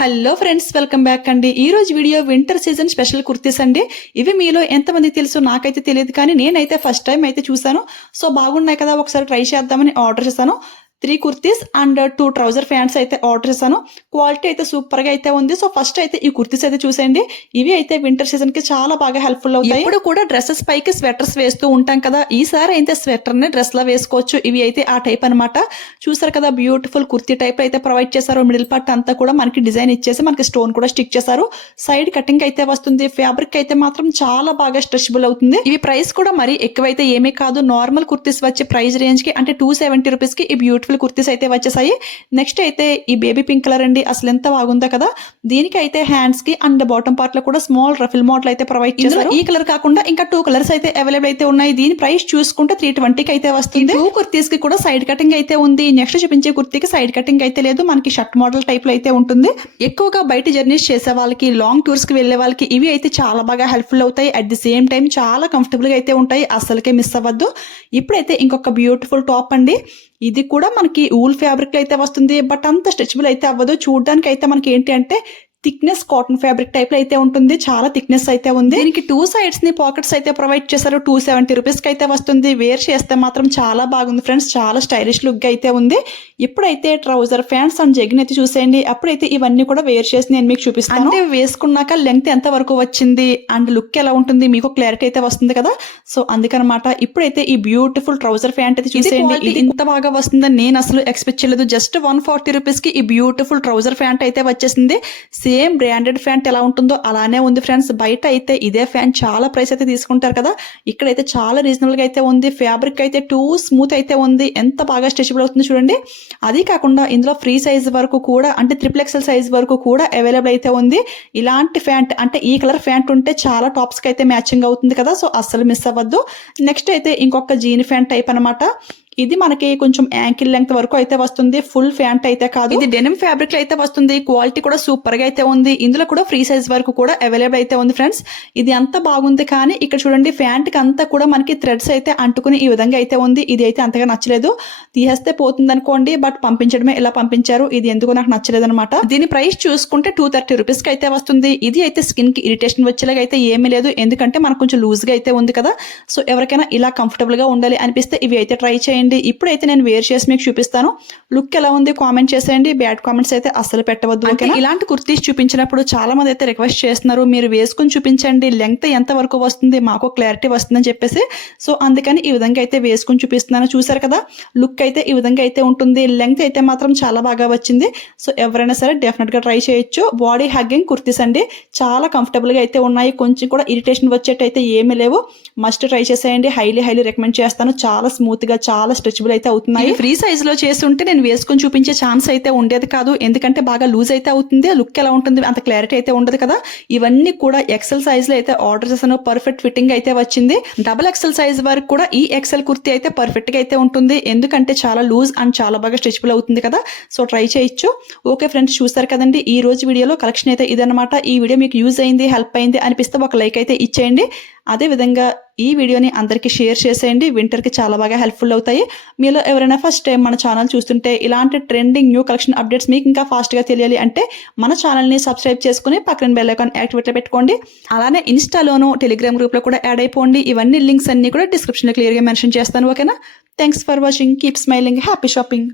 Hello friends, welcome back అండి. ఈ రోజు video winter season special kurtis అండి. ఇవి మీలో ఎంతమంది తెలుసు నాకైతే తెలియదు, కానీ నేనైతే ఫస్ట్ టైం అయితే చూసాను. సో బాగున్నాయి కదా, ఒకసారి ట్రై చేద్దామని ఆర్డర్ చేశాను. 3 కుర్తీస్ అండ్ 2 ట్రౌజర్ ప్యాంట్స్ అయితే ఆర్డర్ చేశాను. క్వాలిటీ అయితే సూపర్ గా అయితే ఉంది. సో ఫస్ట్ అయితే ఈ కుర్తీస్ అయితే చూసేయండి. ఇవి అయితే వింటర్ సీజన్ కి చాలా బాగా హెల్ప్ఫుల్ అవుతాయి. ఇప్పుడు కూడా డ్రెస్సెస్ పైకి స్వెటర్స్ వేస్తూ ఉంటాం కదా, ఈసారి అయితే స్వెటర్ ని డ్రెస్ లా వేసుకోవచ్చు. ఇవి అయితే ఆ టైప్ అనమాట. చూసారు కదా, బ్యూటిఫుల్ కుర్తీ టైప్ అయితే ప్రొవైడ్ చేశారు. మిడిల్ పార్ట్ అంతా కూడా మనకి డిజైన్ ఇచ్చేసి మనకి స్టోన్ కూడా స్టిక్ చేశారు. సైడ్ కటింగ్ అయితే వస్తుంది. ఫ్యాబ్రిక్ అయితే మాత్రం చాలా బాగా స్ట్రెచబుల్ అవుతుంది. ఇవి ప్రైస్ కూడా మరి ఎక్కువైతే ఏమీ కాదు. నార్మల్ కుర్తీస్ వచ్చే ప్రైస్ రేంజ్ కి అంటే 270 రూపీస్ కి ఈ బ్యూటిఫుల్ కుర్తీస్ అయితే వచ్చేసాయి. నెక్స్ట్ అయితే ఈ బేబీ పింక్ కలర్ అండి, అసలు ఎంత బాగుందో కదా. దీనికి అయితే హ్యాండ్స్ కి అండ్ బాటమ్ పార్ట్ లో కూడా స్మాల్ రఫిల్ మోడల్ అయితే ప్రొవైడ్ చేశారు. ఈ కలర్ కాకుండా ఇంకా 2 కలర్స్ అయితే అవైలబుల్ అయితే ఉన్నాయి. దీని ప్రైస్ చూసుకుంటే 320 కి అయితే వస్తుంది. 2 కుర్తీస్ కి కూడా సైడ్ కటింగ్ అయితే ఉంది. నెక్స్ట్ చూపించే కుర్తీకి సైడ్ కటింగ్ అయితే లేదు, మనకి షర్ట్ మోడల్ టైప్ లో అయితే ఉంటుంది. ఎక్కువగా బయట జర్నీస్ చేసే వాళ్ళకి, లాంగ్ టూర్స్ కి వెళ్లే వాళ్ళకి ఇవి అయితే చాలా బాగా హెల్ప్ఫుల్ అవుతాయి. అట్ ది సేమ్ టైం చాలా కంఫర్టబుల్ గా అయితే ఉంటాయి. అసలుకే మిస్ అవ్వద్దు. ఇప్పుడైతే ఇంకొక బ్యూటిఫుల్ టాప్ అండి. ఇది కూడా మనకి ఊల్ ఫ్యాబ్రిక్ లో అయితే వస్తుంది, బట్ అంత స్ట్రెచబుల్ అయితే అవ్వదు. చూడడానికి అయితే మనకి ఏంటి అంటే థిక్నెస్ కాటన్ ఫ్యాబ్రిక్ టైప్ లో అయితే ఉంటుంది. చాలా థిక్నెస్ అయితే ఉంది. దీనికి 2 సైడ్స్ ని పాకెట్స్ అయితే ప్రొవైడ్ చేశారు. 270 రూపీస్ కి అయితే వస్తుంది. వేర్ చేస్తే మాత్రం చాలా బాగుంది ఫ్రెండ్స్, చాలా స్టైలిష్ లుక్ అయితే ఉంది. ఇప్పుడైతే ట్రౌజర్ ప్యాంట్స్ అండ్ జెగిన్ అయితే చూసేయండి. అప్పుడైతే ఇవన్నీ కూడా వేర్ చేసి నేను మీకు చూపిస్తాను. అంటే వేసుకున్నాక లెంగ్త్ ఎంత వరకు వచ్చింది అండ్ లుక్ ఎలా ఉంటుంది మీకు క్లారిటీ అయితే వస్తుంది కదా. సో అందుకనమాట ఇప్పుడైతే ఈ బ్యూటిఫుల్ ట్రౌజర్ ప్యాంట్ అయితే చూసేయండి. ఇది ఇంత బాగా వస్తుందని నేను అసలు ఎక్స్పెక్ట్ చేయలేదు. జస్ట్ 140 రూపీస్ కి ఈ బ్యూటిఫుల్ ట్రౌజర్ ప్యాంట్ అయితే వచ్చేసింది. సేమ్ బ్రాండెడ్ ప్యాంట్ ఎలా ఉంటుందో అలానే ఉంది ఫ్రెండ్స్. బయట అయితే ఇదే ప్యాంట్ చాలా ప్రైస్ అయితే తీసుకుంటారు కదా, ఇక్కడైతే చాలా రీజనబుల్ గా అయితే ఉంది. ఫ్యాబ్రిక్ అయితే టూ స్మూత్ అయితే ఉంది. ఎంత బాగా స్ట్రెచబుల్ అవుతుంది చూడండి. అది కాకుండా ఇందులో ఫ్రీ సైజ్ వరకు కూడా అంటే XXL సైజ్ వరకు కూడా అవైలబుల్ అయితే ఉంది. ఇలాంటి ప్యాంట్ అంటే ఈ కలర్ ప్యాంట్ ఉంటే చాలా టాప్స్ కి అయితే మ్యాచింగ్ అవుతుంది కదా, సో అస్సలు మిస్ అవ్వద్దు. నెక్స్ట్ అయితే ఇంకొక జీన్ ప్యాంట్ టైప్ అనమాట. ఇది మనకి కొంచెం యాంకిల్ లెంగ్త్ వరకు అయితే వస్తుంది. ఫుల్ ప్యాంట్ అయితే కాదు. ఇది డెనిమ్ ఫ్యాబ్రిక్ లో అయితే వస్తుంది. క్వాలిటీ కూడా సూపర్ గా అయితే ఉంది. ఇందులో కూడా ఫ్రీ సైజ్ వరకు కూడా అవైలబుల్ అయితే ఉంది ఫ్రెండ్స్. ఇది అంత బాగుంది, కానీ ఇక్కడ చూడండి ప్యాంట్ కి అంతా కూడా మనకి థ్రెడ్స్ అయితే అంటుకుని ఈ విధంగా అయితే ఉంది. ఇది అయితే అంతగా నచ్చలేదు. తీసేస్తే పోతుంది అనుకోండి, బట్ పంపించడమే ఇలా పంపించారు. ఇది ఎందుకు నాకు నచ్చలేదు అనమాట. దీని ప్రైస్ చూసుకుంటే 230 రూపీస్ కి అయితే వస్తుంది. ఇది అయితే స్కిన్ కి ఇరిటేషన్ వచ్చేలాగా అయితే ఏమీ లేదు, ఎందుకంటే మనకు కొంచెం లూజ్ గా అయితే ఉంది కదా. సో ఎవరికైనా ఇలా కంఫర్టబుల్ గా ఉండాలి అనిపిస్తే ఇవి అయితే ట్రై చేయండి. ఇప్పుడైతే నేను వేర్ చేసి మీకు చూపిస్తాను. లుక్ ఎలా ఉంది కామెంట్ చేసేయండి. బ్యాడ్ కామెంట్స్ అయితే అస్సలు పెట్టవద్దు. ఇలాంటి కుర్తీస్ చూపించినప్పుడు చాలా మంది అయితే రిక్వెస్ట్ చేస్తున్నారు, మీరు వేసుకుని చూపించండి, లెంగ్త్ ఎంత వరకు వస్తుంది, మాకు క్లారిటీ వస్తుందని చెప్పేసి. సో అందుకని ఈ విధంగా అయితే వేసుకుని చూపిస్తున్నాను. చూసారు కదా, లుక్ అయితే ఈ విధంగా అయితే ఉంటుంది. లెంగ్త్ అయితే మాత్రం చాలా బాగా వచ్చింది. సో ఎవరైనా సరే డెఫినెట్ గా ట్రై చేయొచ్చు. బాడీ హగ్గింగ్ కుర్తీస్ అండి, చాలా కంఫర్టబుల్ గా అయితే ఉన్నాయి. కొంచెం కూడా ఇరిటేషన్ వచ్చేటైతే ఏమీ లేవు. మస్ట్ ట్రై చేసేయండి. హైలీ రికమెండ్ చేస్తాను. చాలా స్మూత్ గా, చాలా స్ట్రెచబుల్ అయితే అవుతున్నాయి. ఫ్రీ సైజ్ లో చేస్తుంటే నేను వేసుకుని చూపించే ఛాన్స్ అయితే ఉండేది కాదు, ఎందుకంటే బాగా లూజ్ అయితే అవుతుంది. లుక్ ఎలా ఉంటుంది అంత క్లారిటీ అయితే ఉండదు కదా. ఇవన్నీ కూడా XL సైజ్ లో అయితే ఆర్డర్ చేశాను. పర్ఫెక్ట్ ఫిట్టింగ్ అయితే వచ్చింది. XXL సైజ్ వరకు కూడా ఈ XL కుర్తీ అయితే పర్ఫెక్ట్ గా అయితే ఉంటుంది, ఎందుకంటే చాలా లూజ్ అండ్ చాలా బాగా స్ట్రెచబుల్ అవుతుంది కదా. సో ట్రై చేయొచ్చు. ఓకే ఫ్రెండ్స్, చూస్తారు కదండి ఈ రోజు వీడియోలో కలెక్షన్ అయితే ఇదన్నమాట. ఈ వీడియో మీకు యూజ్ అయింది, హెల్ప్ అయింది అనిపిస్తే ఒక లైక్ అయితే ఇచ్చేయండి. అదే విధంగా ఈ వీడియోని అందరికీ షేర్ చేసేయండి. వింటర్ కి చాలా బాగా హెల్ప్ఫుల్ అవుతాయి. మీలో ఎవరైనా ఫస్ట్ టైం మన ఛానల్ చూస్తుంటే ఇలాంటి ట్రెండింగ్ న్యూ కలెక్షన్ అప్డేట్స్ మీకు ఇంకా ఫాస్ట్ గా తెలియాలి అంటే మన ఛానల్ ని సబ్స్క్రైబ్ చేసుకుని పక్కన బెల్ ఐకాన్ యాక్టివేట్ లో పెట్టుకోండి. అలానే ఇన్స్టాలోను, టెలిగ్రామ్ గ్రూప్ లో కూడా యాడ్ అయిపోండి. ఇవన్నీ లింక్స్ అన్ని కూడా డిస్క్రిప్షన్ లో క్లియర్ గా మెన్షన్ చేస్తాను. ఓకేనా? Thanks for watching. Keep smiling. Happy shopping.